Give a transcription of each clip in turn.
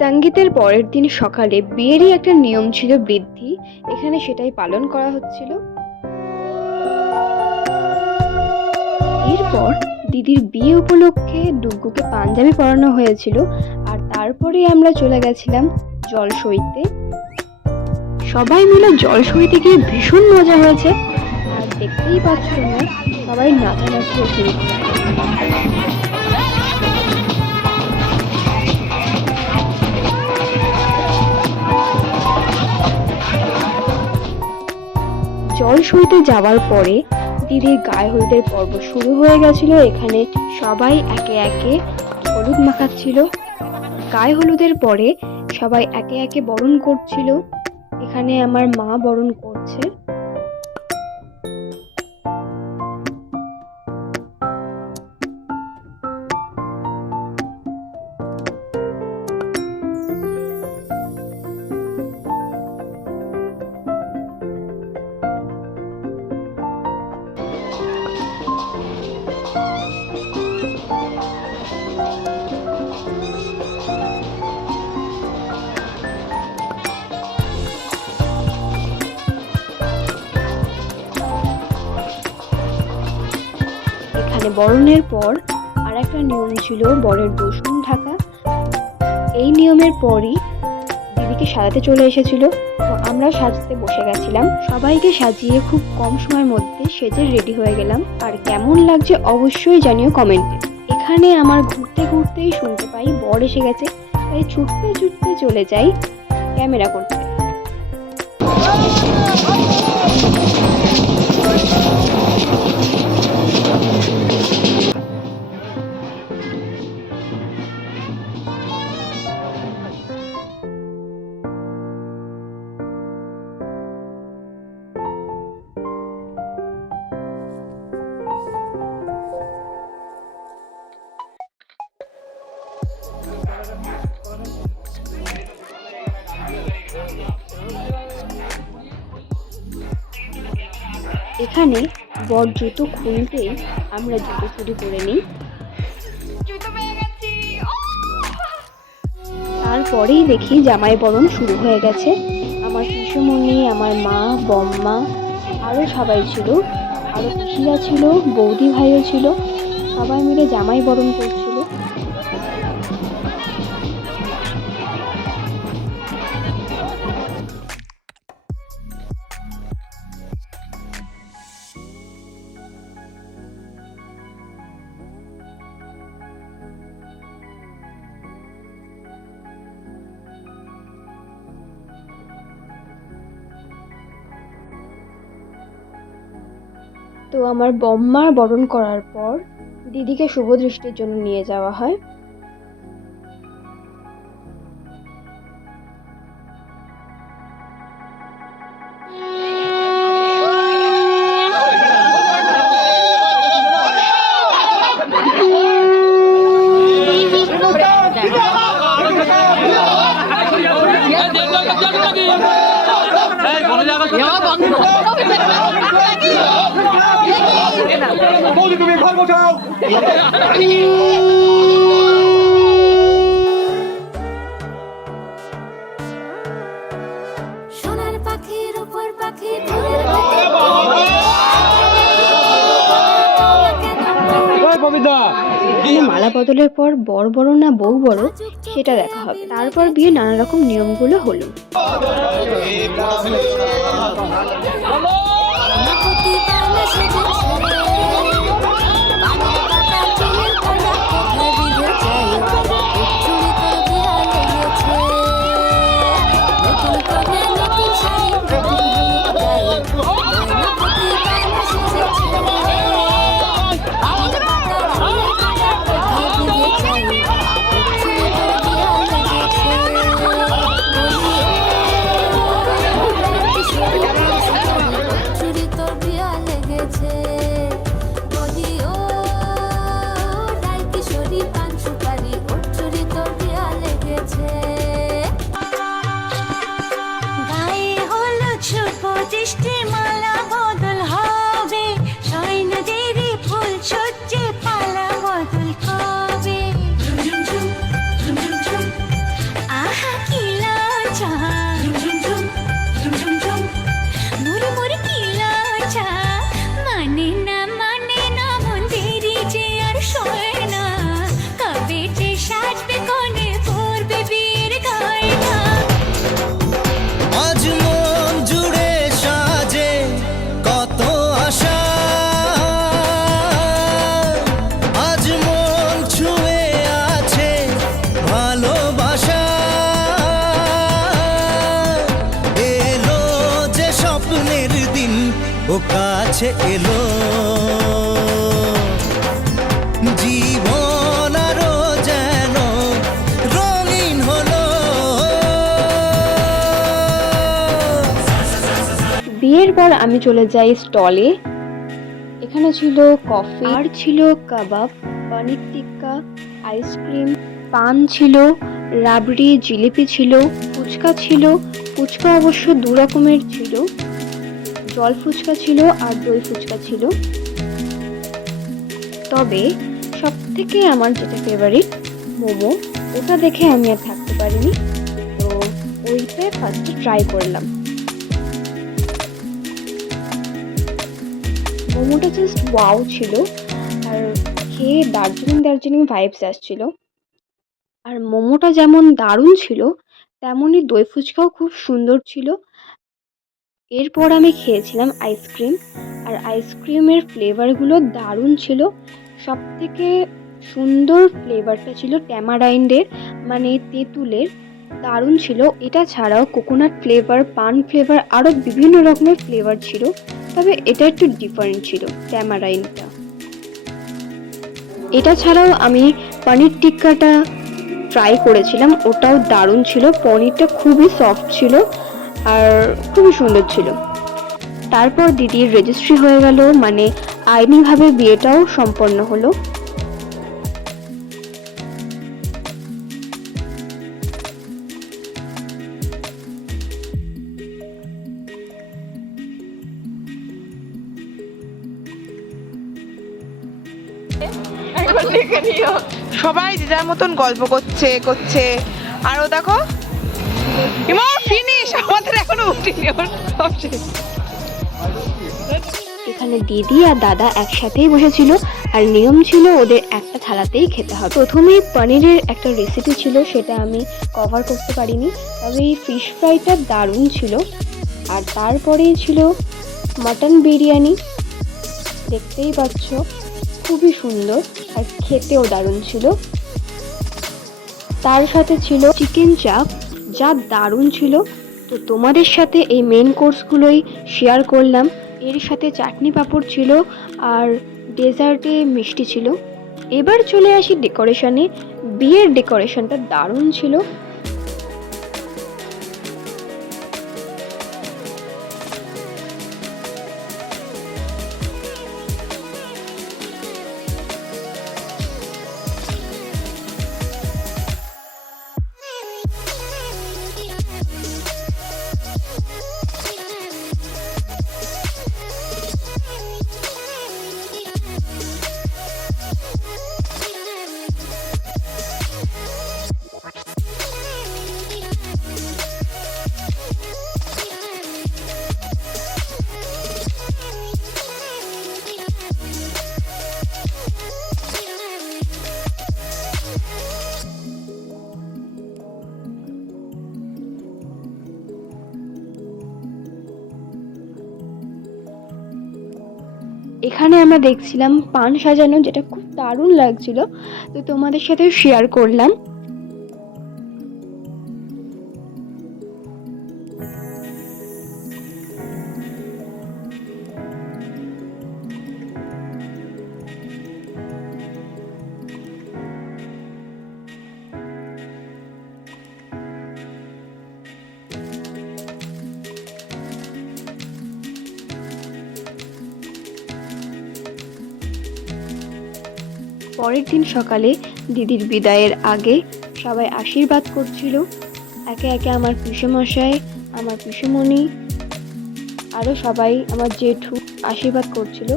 সঙ্গীতের পরের দিন সকালে বিয়েরই একটা নিয়ম ছিল বৃদ্ধি, এখানে সেটাই পালন করা হচ্ছিল। এরপর দিদির বিয়ে উপলক্ষে ডুগ্গুকে পাঞ্জাবি পরানো হয়েছিল, আর তারপরে আমরা চলে গেছিলাম জল সইতে। সবাই মিলে জল সইতে গিয়ে ভীষণ মজা হয়েছে, আর দেখতেই পাচ্ছ তোমরা সবাই নাচানাচি শুরু করে। জল সইতে যাওয়ার পরে দিদির গায়ে হলুদের পর্ব শুরু হয়ে গেছিল। এখানে সবাই একে একে হলুদ মাখাচ্ছিল। গায়ে হলুদের পরে সবাই একে একে বরণ করছিল। এখানে আমার মা বরণ করছে। এখানে বরণের পর আর একটা নিয়ম ছিল বরের দোসন ঢাকা। এই নিয়মের পরই দিদিকে সাজাতে চলে এসেছিল, তো আমরা সাজতে বসে গেছিলাম। সবাইকে সাজিয়ে খুব কম সময়ের মধ্যে সেজে রেডি হয়ে গেলাম। আর কেমন লাগছে অবশ্যই জানিও কমেন্টে। এখানে আমার ঘুরতে ঘুরতেই শুনতে পাই বর এসে গেছে, তাই ছুটতে ছুটতে চলে যাই ক্যামেরা করতে। এখানে বর জুতো খুলতেই আমরা জুতো চুরি করে নিই। তারপরেই দেখি জামাই বরণ শুরু হয়ে গেছে। আমার পিসুমণি, আমার মা, বম্মা, আরও সবাই ছিল, আরও পিসিরা ছিল, বৌদি ভাইও ছিল, সবাই মিলে জামাই বরণ করছিল। তো আমার বম্মার বরণ করার পর দিদিকে শুভ দৃষ্টির জন্য নিয়ে যাওয়া হয়। তুমি ঘর বসাও। সোনার পাখির উপর পাখি মালা বদলের পর বর বড় না বউ বড় সেটা দেখা হবে। তারপর বিয়ে নানা রকম নিয়মগুলো হলো। ও কাছে এলো জীবন আরো যেন রঙিন হলো। বিয়ের পর আমি চলে যাই স্টলে। এখানে ছিল কফি, আর ছিল কাবাব, পনির টিক্কা, আইসক্রিম, পান ছিল, রাবড়ি, জিলিপি ছিল, ফুচকা ছিল। ফুচকা অবশ্য দু রকমের ছিল, জল ফুচকা ছিল আর দই ফুচকা ছিল। তবে সব থেকে আমার যেটা ফেভারিট মোমো, ওটা দেখে আমি আর থাকতে পারিনি, তো ওইটা ফার্স্টে ট্রাই করলাম। মোমোটা জাস্ট ওয়াও ছিল, আর খেয়ে দার্জিলিং ভাইবস আসছিল। আর মোমোটা যেমন দারুণ ছিল, তেমনই দই ফুচকাও খুব সুন্দর ছিল। এরপর আমি খেয়েছিলাম আইসক্রিম, আর আইসক্রিমের ফ্লেভারগুলো দারুণ ছিল। সব থেকে সুন্দর ফ্লেভারটা ছিল ট্যামারাইন্ডের, মানে তেঁতুলের, দারুণ ছিল। এটা ছাড়াও কোকোনাট ফ্লেভার, পান ফ্লেভার, আরও বিভিন্ন রকমের ফ্লেভার ছিল, তবে এটা একটু ডিফারেন্ট ছিল ট্যামারাইনটা। এটা ছাড়াও আমি পনির টিক্কাটা ট্রাই করেছিলাম, ওটাও দারুণ ছিল। পনিরটা খুবই সফট ছিল আর খুবই সুন্দর ছিল। তারপর দিদির রেজিস্ট্রি হয়ে গেল, মানে আইনিভাবে বিয়েটাও সম্পন্ন হলো। সবাই যে যার মতন গল্প করছে করছে আর ও দেখো ফিনিশ, আমাদের এখনো উঠিনি, ওর সব শেষ। এখানে দিদি আর দাদা একসাথেই বসেছিল, আর নিয়ম ছিল ওদের একটা থালাতেই খেতে হবে। প্রথমেই পনিরের একটা রেসিপি ছিল, সেটা আমি কভার করতে পারিনি, তবে এই ফিশ ফ্রাইটা দারুণ ছিল। আর তারপরেই ছিল মাটন বিরিয়ানি, দেখতেই পাচ্ছ খুবই সুন্দর আর খেতেও দারুণ ছিল। তার সাথে ছিল চিকেন চাপ, যা দারুণ ছিল। তো তোমাদের সাথে এই মেন কোর্সগুলোই শেয়ার করলাম। এর সাথে চাটনি পাঁপড় ছিল আর ডেজার্টে মিষ্টি ছিল। এবার চলে আসি ডেকোরেশনে। বিয়ের ডেকোরেশনটা দারুণ ছিল। এখানে আমরা দেখছিলাম পান সাজানো, যেটা খুব দারুণ লাগছিল, তো তোমাদের সাথে শেয়ার করলাম। পরের দিন সকালে দিদির বিদায়ের আগে সবাই আশীর্বাদ করছিল। একে একে আমার পিসেমশাই, আমার পিসেমণি, আরও সবাই, আমার জেঠু আশীর্বাদ করছিল।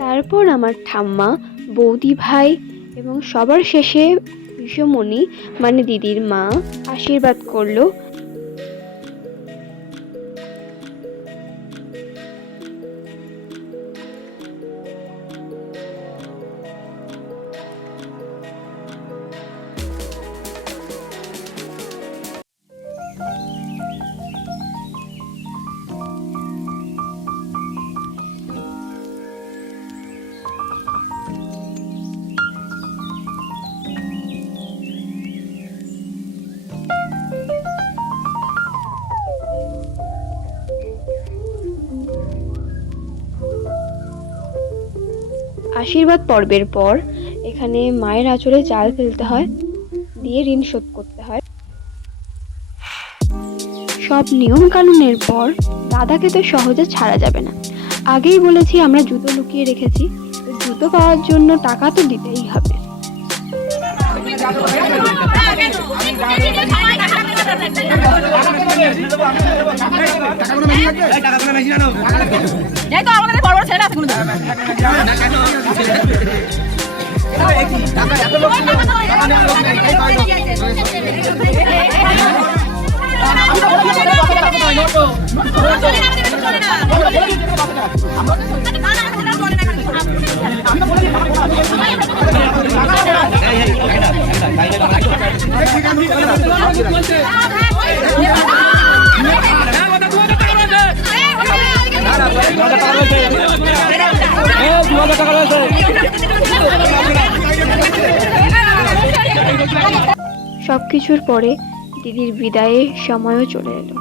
তারপর আমার ঠাম্মা, বৌদি ভাই এবং সবার শেষে পিসেমণি মানে দিদির মা আশীর্বাদ করলো। আশীর্বাদ পর্বের পর এখানে মায়ের আঁচলে চাল ফেলতে হয়, দিয়ে ঋণ শোধ করতে হয়। সব নিয়ম কানুনের পর দাদাকে তো সহজে ছাড়া যাবে না। আগেই বলেছি আমরা জুতো লুকিয়ে রেখেছি, তো জুতো পাওয়ার জন্য টাকা তো দিতেই হবে। সবকিছুর পরে দিদির বিদায়ের সময়ও চলে এলো।